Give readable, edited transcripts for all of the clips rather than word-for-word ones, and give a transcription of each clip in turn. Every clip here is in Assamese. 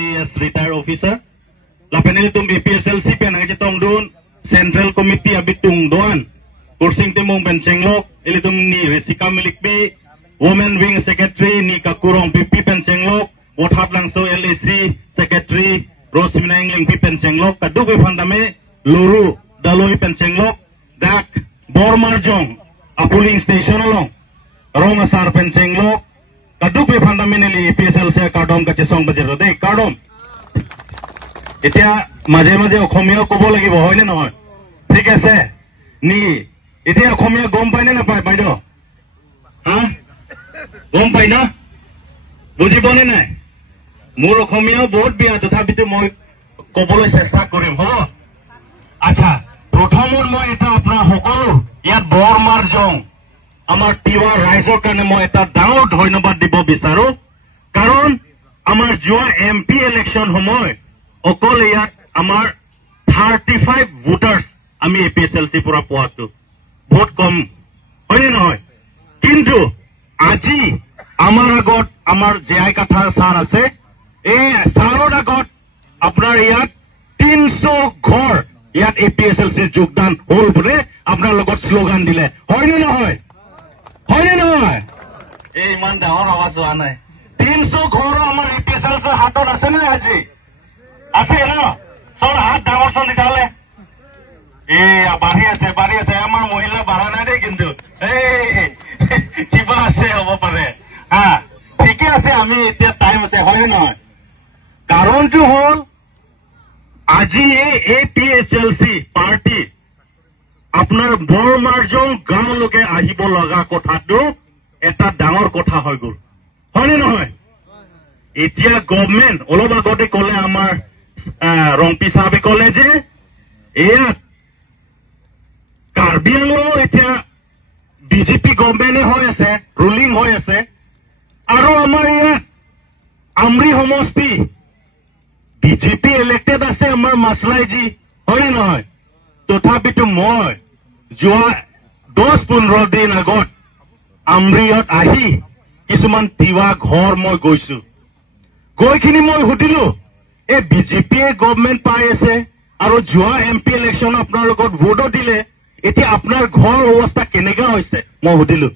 IAS retired officer. Lapan ini tum BPSLC pen ngaji tong dun Central Committee abit tung doan. Kursing timung pencenglok ili tum ni resika milik bi Women Wing Secretary ni kakurong PP pencenglok. Wothat langso LAC Secretary Rosmina Engling P pencenglok. Kaduk be pandame Luru Daloi pencenglok. Dak Bormarjong a polling station along. Rong asar pencenglok. Kaduk be pandame nili PSLC kardom kachesong bajero dei kardom. এতিয়া মাঝে মাঝে অসমীয়া কব লাগিব হয়নে নহয় ঠিক আছে নি এতিয়া অসমীয়া গম পায় নে নাপায় বাইদেউ গম পাই না বুজিবনে নাই মোৰ অসমীয়া বহুত বিয়া তথাপিতো মই কবলৈ চেষ্টা কৰিম হ'ব আচ্ছা প্ৰথমত মই এটা আপোনাৰ সকলো ইয়াত বৰমাৰ জং আমাৰ তিৱা ৰাইজৰ কাৰণে মই এটা ডাঙৰ ধন্যবাদ দিব বিচাৰো কাৰণ আমাৰ যোৱা MP ইলেকশ্যন সময় অকল ইয়াত আমাৰ 35 ভোটাৰ্স আমি APSLC পৰা পোৱাটো বহুত কম হয়নে নহয় কিন্তু আজি আমাৰ আগত আমাৰ জেআই কাঠা ছাৰ আছে এই ছাৰৰ আগত আপোনাৰ ইয়াত 300 ঘৰ ইয়াত APSLC যোগদান হ'ল বুলি আপোনাৰ লগত শ্লোগান দিলে হয়নে নহয় এই ইমান ডাঙৰ আৱাজ হোৱা নাই 300 ঘৰ আমাৰ APSLC হাতত আছে নে আজি আছে ন সব হাত ডাঙৰ চল নিকালে বাঢ়ি আছে আমাৰ মহিলা বাঢ়া নাই দেই কিন্তু কিবা আছে হ'ব পাৰে ঠিকে আছে আমি এতিয়া টাইম আছে হয় নহয় কাৰণটো হ'ল আজি এই APSLC পাৰ্টি আপোনাৰ বৰমাৰ্জং গাঁৱলৈকে আহিব লগা কথাটো এটা ডাঙৰ কথা হৈ গ'ল হয়নে নহয় এতিয়া গভৰ্ণমেণ্ট অলপ আগতে ক'লে আমাৰ ৰংপি সাহেবে ক'লে যে ইয়াত কাৰ্বি আংলং এতিয়া বিজেপি গভৰ্ণমেণ্টে হৈ আছে ৰুলিং হৈ আছে আৰু আমাৰ ইয়াত আমৰি সমষ্টি বিজেপি ইলেক্টেড আছে আমাৰ মাছলাইজি হয়নে নহয় তথাপিতো মই যোৱা 10-15 দিন আগত আমৰিয়ত আহি কিছুমান তিৱা ঘৰ মই গৈছো গৈখিনি মই সুধিলো এই বিজেপিয়ে গভৰ্ণমেণ্ট পাই আছে আৰু যোৱা MP ইলেকশ্যন আপোনাৰ লগত ভোটো দিলে এতিয়া আপোনাৰ ঘৰ অৱস্থা কেনেকা হৈছে মই সুধিলো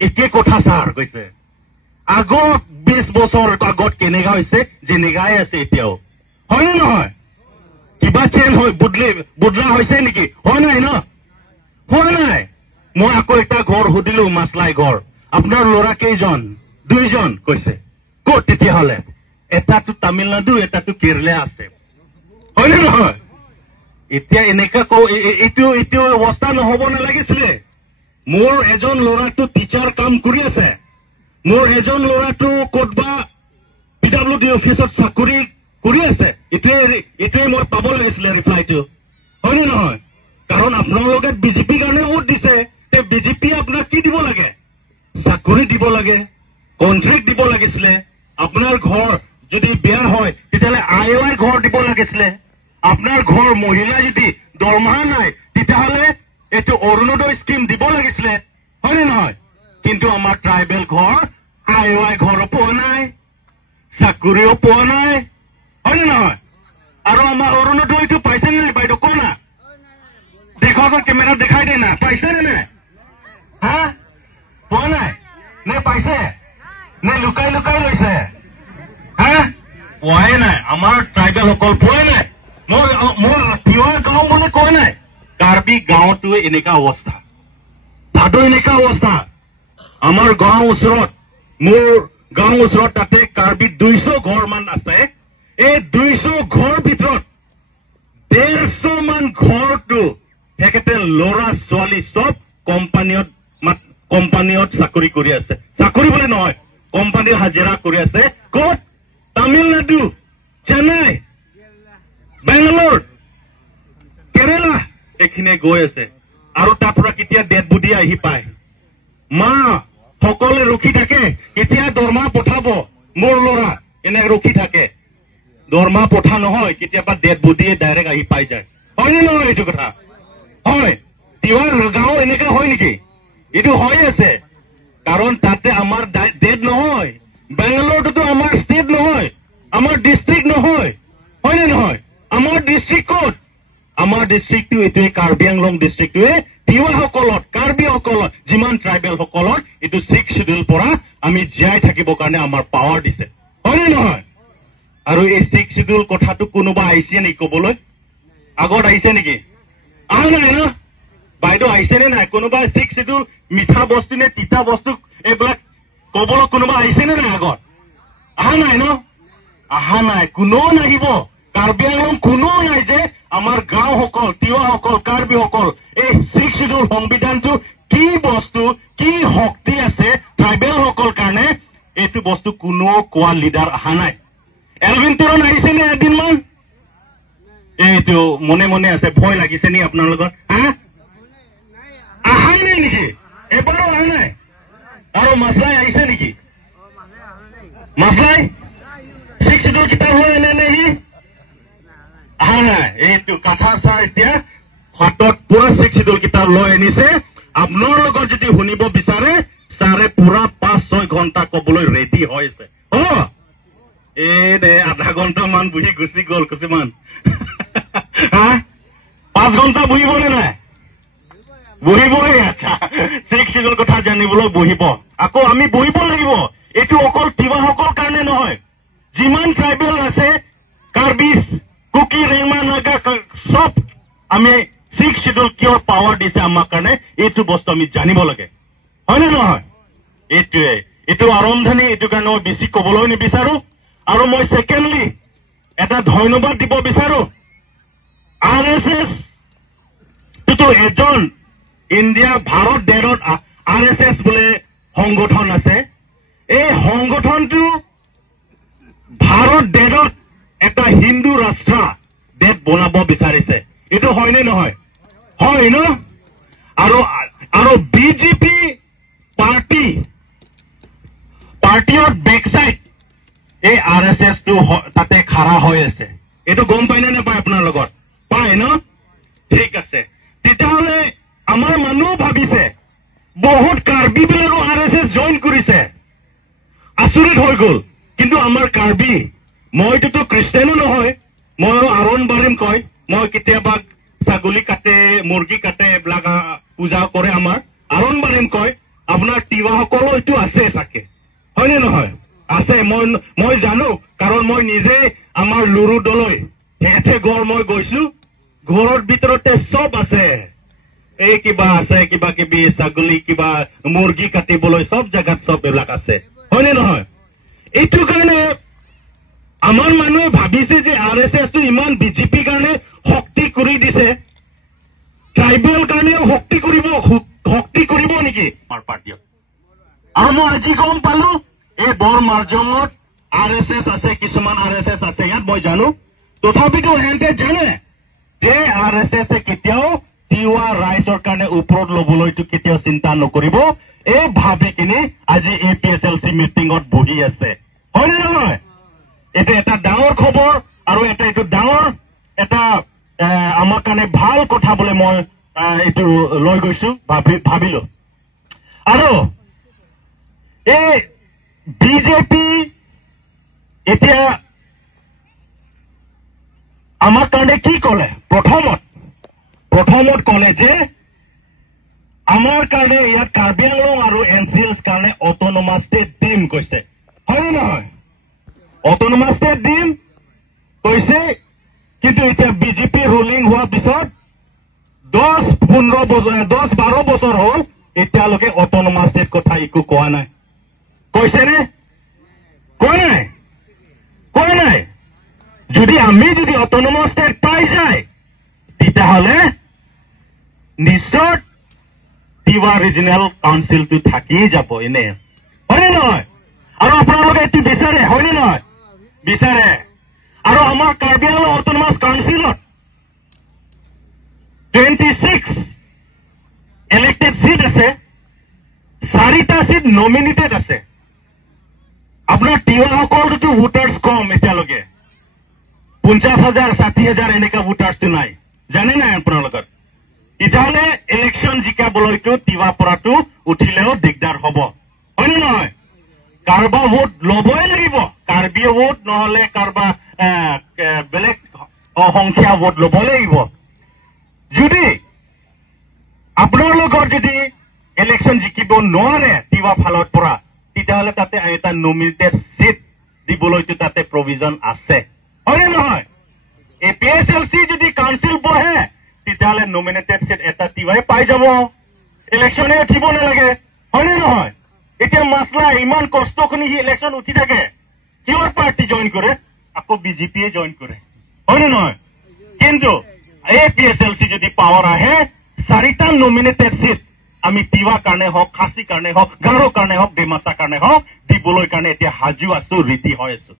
একে কথা ছাৰ কৈছে আগত 20 বছৰ আগত কেনেকা হৈছে যেনেকাই আছে এতিয়াও হয়নে নহয় কিবা চেঞ্জ হৈ বদলা হৈছে নেকি হয় নাই ন হয় নাই মই আকৌ এটা ঘৰ সুধিলো মাছলাই ঘৰ আপোনাৰ ল'ৰা কেইজন 2জন কৈছে ক'ত তেতিয়াহ'লে এটাটো তামিলনাডু এটাটো কেৰেলা আছে হয়নে নহয় এতিয়া এনেকা এইটো অৱস্থা নহ'ব নালাগিছিলে মোৰ এজন ল'ৰাটো টিচাৰ কাম কৰি আছে মোৰ এজন ল'ৰাটো ক'তবা PWD অফিচত চাকৰি কৰি আছে এইটোৱে মই পাব লাগিছিলে ৰিপ্লাইটো হয়নে নহয় কাৰণ আপোনালোকে বিজেপিৰ কাৰণে ভোট দিছে তে বিজেপি আপোনাক কি দিব লাগে চাকৰি দিব লাগে কন্ট্ৰেক্ট দিব লাগিছিলে আপোনাৰ ঘৰ যদি বেয়া হয় তেতিয়াহ'লে IOI ঘৰ দিব লাগিছিলে আপোনাৰ ঘৰ মহিলা যদি দৰমহা নাই তেতিয়াহ'লে এইটো অৰুণোদয় স্কিম দিব লাগিছিলে হয়নে নহয় কিন্তু আমাৰ ট্ৰাইবেল ঘৰ IOI ঘৰো পোৱা নাই চাকৰিও পোৱা নাই হয়নে নহয় আৰু আমাৰ অৰুণোদয়টো পাইছে নে নাই বাইদেউ কোৱা না দেখক কেমেৰা দেখাই দে না পাইছে নে নাই পোৱা নাই নে পাইছে নে লুকাই লৈছে পোৱাই নাই আমাৰ ট্ৰাইবেল সকল পোৱাই নাই মোৰ তিৱা গাঁও মানে কোৱা নাই কাৰ্বি গাঁৱতো এনেকা অৱস্থা তাতো এনেকা অৱস্থা আমাৰ গাঁও ওচৰত মোৰ গাঁও ওচৰত তাতে কাৰ্বি 200 ঘৰ মান আছে এই 200 ঘৰ ভিতৰত 150 মান ঘৰটো তেখেতে ল'ৰা ছোৱালী চব কোম্পানীত চাকৰি কৰি আছে চাকৰি বুলি নহয় কোম্পানীৰ হাজিৰা কৰি আছে ক'ত তামিলনাডু চেন্নাই বেংগালোৰ কেৰেলা এইখিনি গৈ আছে আৰু তাৰ পৰা কেতিয়া ডেড বডি আহি পায় মা সকলে ৰখি থাকে কেতিয়া দৰমহা পঠাব মোৰ ল'ৰা এনে ৰখি থাকে দৰমহা পঠা নহয় কেতিয়াবা ডেড বডিয়ে ডাইৰেক্ট আহি পাই যায় হয়নে নহয় এইটো কথা হয় তিৱাৰ গাঁও এনেকা হয় নেকি এইটো হৈ আছে কাৰণ তাতে আমাৰ ডেড নহয় বেংগালোৰটোতো আমাৰ ষ্টেট নহয় আমাৰ ডিষ্ট্ৰিক্ট নহয় হয়নে নহয় আমাৰ ডিষ্ট্ৰিক্ট ক'ত আমাৰ ডিষ্ট্ৰিক্টটো এইটোৱে কাৰ্বি আংলং ডিষ্ট্ৰিক্টটোৱে তিৱাসকলত কাৰ্বিসকলত যিমান ট্ৰাইবেলসকলত এইটো 6 শিডিউল পৰা আমি জীয়াই থাকিবৰ কাৰণে আমাৰ পাৱাৰ দিছে হয়নে নহয় আৰু এই 6 শিডিউল কথাটো কোনোবা আহিছে নেকি ক'বলৈ আগত আহিছে নেকি আহা নাই ন বাইদেউ আহিছে নে নাই কোনোবা 6 শিডিউল মিঠা বস্তু নে তিতা বস্তু এইবিলাক ক'বলৈ কোনোবা আহিছে নে নাই আগত আহা নাই ন আহা নাই কোনো নাহিব কাৰ্বি আংলং কোনো নাই যে আমাৰ গাঁওসকল তিৱাসকল কাৰ্বিসকল এই 6 শিডিউল সংবিধানটো কি বস্তু কি শক্তি আছে ট্ৰাইবেলসকল কাৰণে এইটো বস্তু কোনো কোৱা লিডাৰ আহা নাই এলভিন তৰুণ আহিছে নে এদিনমান এইটো মনে মনে আছে ভয় লাগিছে নি আপোনালোকৰ আহা নাই নেকি এবাৰো আহা নাই আৰু মাছলাই আহিছে নেকি মাছলাই 6 শিডিউল কিতাপ হৈ এনে নেহি আহা নাই এইটো কথা চাই এতিয়া হাতত পুৰা 6 শিডিউল কিতাপ লৈ আনিছে আপোনাৰ লগত যদি শুনিব বিচাৰে ছাৰে পুৰা 5-6 ঘণ্টা ক'বলৈ ৰেডি হৈছে এই দে আধা ঘণ্টামান বহি গুচি গ'ল কিছুমান 5 ঘণ্টা বহিবনে নাই বহিবই আচ্ছা 6 শিডিউল কথা জানিবলৈ বহিব আকৌ আমি বহিব লাগিব এইটো অকল তিৱাসকলৰ কাৰণে নহয় যিমান ট্ৰাইবেল আছে কাৰ্বি কুকি ৰেংমা নাগা সব আমি 6 শিডিউল কিয় পাৱাৰ দিছে আমাৰ কাৰণে এইটো বস্তু আমি জানিব লাগে হয়নে নহয় এইটোৱে এইটো আৰম্ভণি এইটো কাৰণে মই বেছি ক'বলৈ নিবিচাৰো আৰু মই ছেকেণ্ডলি এটা ধন্যবাদ দিব বিচাৰো RSS টোতো এজন ইণ্ডিয়া ভাৰত দেশত RSS বোলে সংগঠন আছে এই সংগঠনটো ভাৰত দেশত এটা হিন্দু ৰাষ্ট্ৰ দেশ বনাব বিচাৰিছে এইটো হয়নে নহয় হয় ন আৰু বিজেপি পাৰ্টিৰ বেকসাইড এই RSS টো তাতে খাৰা হৈ আছে এইটো গম পাই নে নাপায় আপোনাৰ লগত পায় ন ঠিক আছে তেতিয়াহ'লে আমাৰ মানুহ ভাবিছে বহুত কাৰ্বিবিলাকো RSS জইন কৰিছে আচৰিত হৈ গ'ল কিন্তু আমাৰ কাৰ্বি মইটোতো খ্ৰীষ্টানো নহয় মই আৰণ বাৰিম কয় মই কেতিয়াবা ছাগলী কাটে মুৰ্গী কাটে এইবিলাক পূজা কৰে আমাৰ আৰণ বাৰিম কয় আপোনাৰ তিৱাসকলো এইটো আছে চাগে হয়নে নহয় আছে মই জানো কাৰণ মই নিজে আমাৰ লুৰুডলৈ হেঁঠে ঘৰ মই গৈছো ঘৰৰ ভিতৰতে চব আছে এই কিবা আছে কিবা কিবি ছাগলী কিবা মুৰ্গী কাটিবলৈ চব জেগাত চব এইবিলাক আছে হয়নে নহয় এইটো কাৰণে আমাৰ মানুহে ভাবিছে যে RSS টো ইমান বিজেপিৰ কাৰণে শক্তি কৰি দিছে ট্ৰাইবেল কাৰণেও শক্তি কৰিব নেকি আমাৰ পাৰ্টিত আৰু মই আজি গম পালো এই বৰ মাৰ্জমত RSS আছে কিছুমান RSS আছে ইয়াত মই জানো তথাপিতো সিহঁতে জানে যে RSS কেতিয়াও তিৱা ৰাইজৰ কাৰণে ওপৰত ল'বলৈতো কেতিয়াও চিন্তা নকৰিব এই ভাবি কিনি আজি APSLC মিটিঙত বহি আছে হয়নে নহয় এটা এটা ডাঙৰ খবৰ আৰু এইটো ডাঙৰ এটা আমাৰ কাৰণে ভাল কথা বোলে মই এইটো লৈ গৈছো ভাবিলো আৰু এই বিজেপি এতিয়া আমাৰ কাৰণে কি ক'লে প্ৰথমত ক'লে যে আমাৰ কাৰণে ইয়াত কাৰ্বি আংলং আৰু NCL's কাৰণে অট'নমাছ ষ্টেট দিম কৈছে হয় নহয় অট'নমাছ ষ্টেট দিম কৈছে কিন্তু এতিয়া বিজেপি ৰুলিং হোৱাৰ পিছত 10-12 বছৰ হ'ল এতিয়ালৈকে অট'নমাছ ষ্টেট কথা একো কোৱা নাই কৈছে নে কোৱা নাই যদি আমি যদি অট'নমাছ ষ্টেট পাই যায় তেতিয়াহ'লে নিশ্চয় তিৱা ৰিজনেল কাউন্সিলটো থাকি যাব এনে হয়নে নহয় আৰু আপোনালোকে এইটো বিচাৰে হয়নে নহয় বিচাৰে আৰু আমাৰ কাৰ্বি আংলং অট'নমাছ কাউন্সিলত 26 ইলেক্টেড সিট আছে 4টা সিট নমিনেটেড আছে আপোনাৰ তিৱাসকলতো ভোটাৰ্ছ কম এতিয়ালৈকে 50,000 60,000 এনেকা ভোটাৰ্ছটো নাই জানে নাই আপোনালোকৰ তেতিয়াহ'লে ইলেকশ্যন জিকাবলৈতো তিৱা পৰাটো উঠিলেও দিগদাৰ হ'ব হয়নে নহয় কাৰোবাৰ ভোট ল'বই লাগিব কাৰ্বিয়ে ভোট নহলে কাৰোবাৰ বেলেগ সংখ্যা ভোট ল'ব লাগিব যদি আপোনালোকৰ যদি ইলেকশ্যন জিকিব নোৱাৰে তিৱা ফালৰ পৰা তেতিয়াহ'লে তাতে এটা নমিনেটেড সিট দিবলৈতো তাতে প্ৰভিজন আছে হয়নে নহয় এই PSLC যদি কাউন্সিল বহে তেতিয়াহ'লে নমিনেটেড সিট এটা তিৱাই পাই যাব ইলেকশ্যনে উঠিব নালাগে হয়নে নহয় এতিয়া মাছলা ইমান কষ্ট কৰি ইলেকশ্যন উঠি থাকে কিহৰ পাৰ্টি জইন কৰে আকৌ বিজেপিয়ে জইন কৰে হয়নে নহয় কিন্তু এই PSLC যদি পাৱাৰ আহে 4টা নমিনেটেড সিট আমি তিৱা কাৰণে হওক খাচী কাৰণে হওক গাৰো কাৰণে হওক ডিমাচা কাৰণে হওক দিবলৈ কাৰণে এতিয়া সাজু আছো ৰীতি হৈ আছো